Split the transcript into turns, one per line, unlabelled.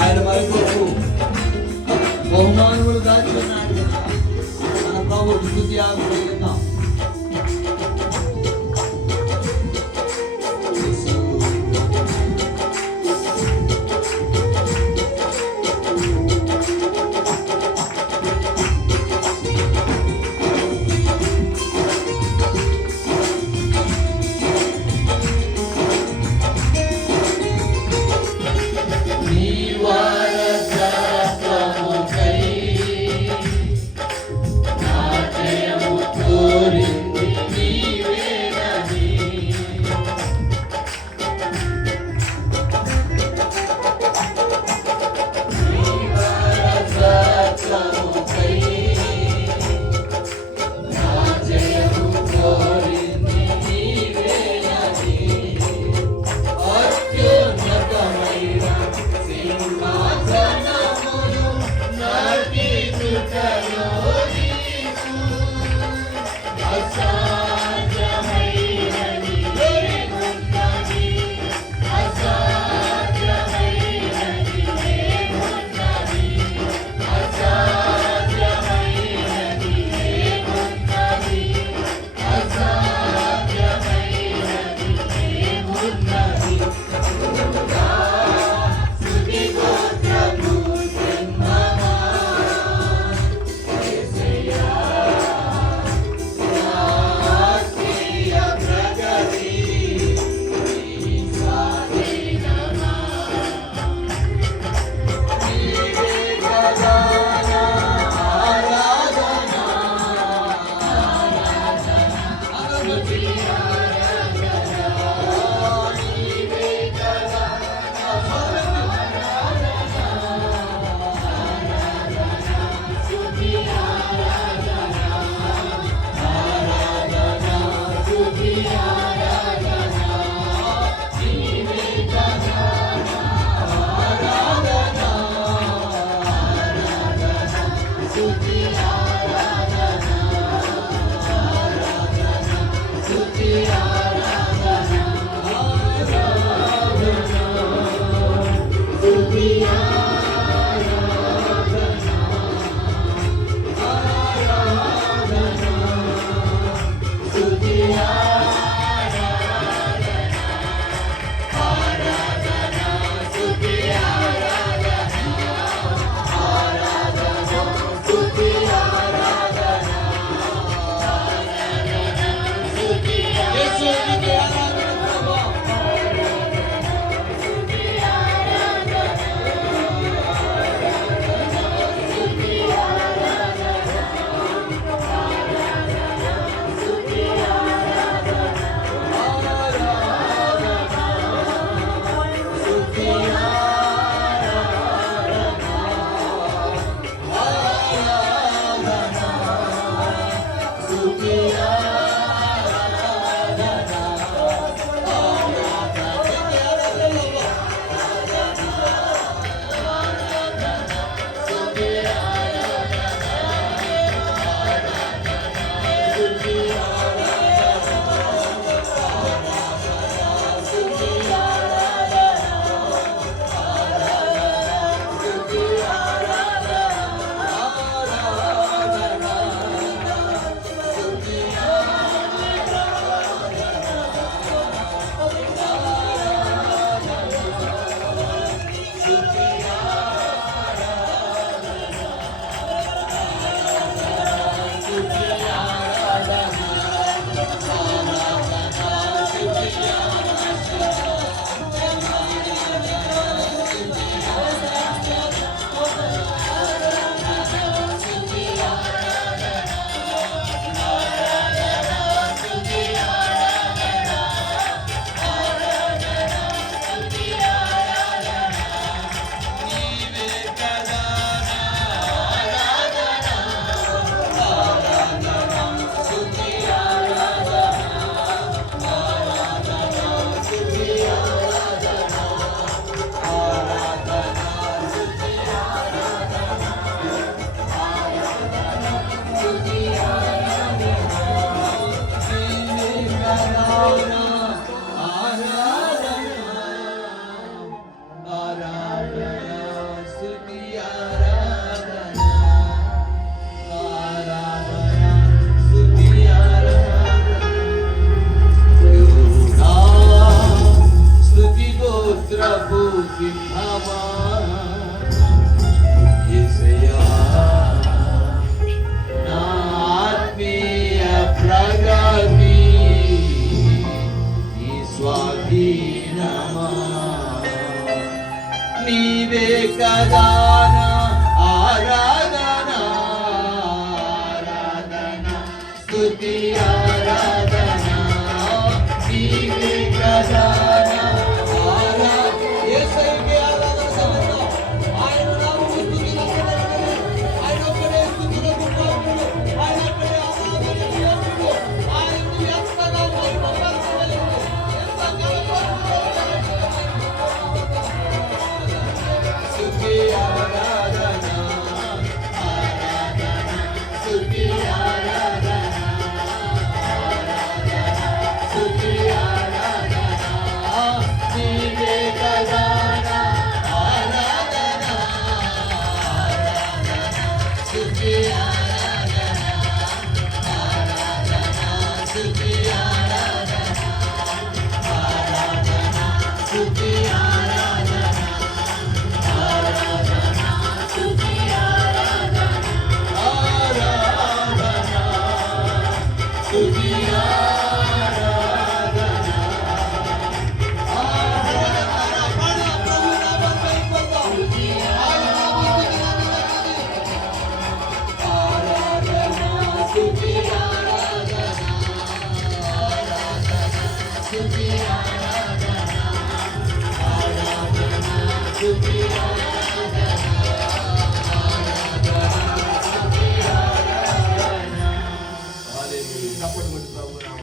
ఆయన మరి కొరకు బహుమానులు దాచిన మన ప్రభు స్థుతి ఆగుతుంది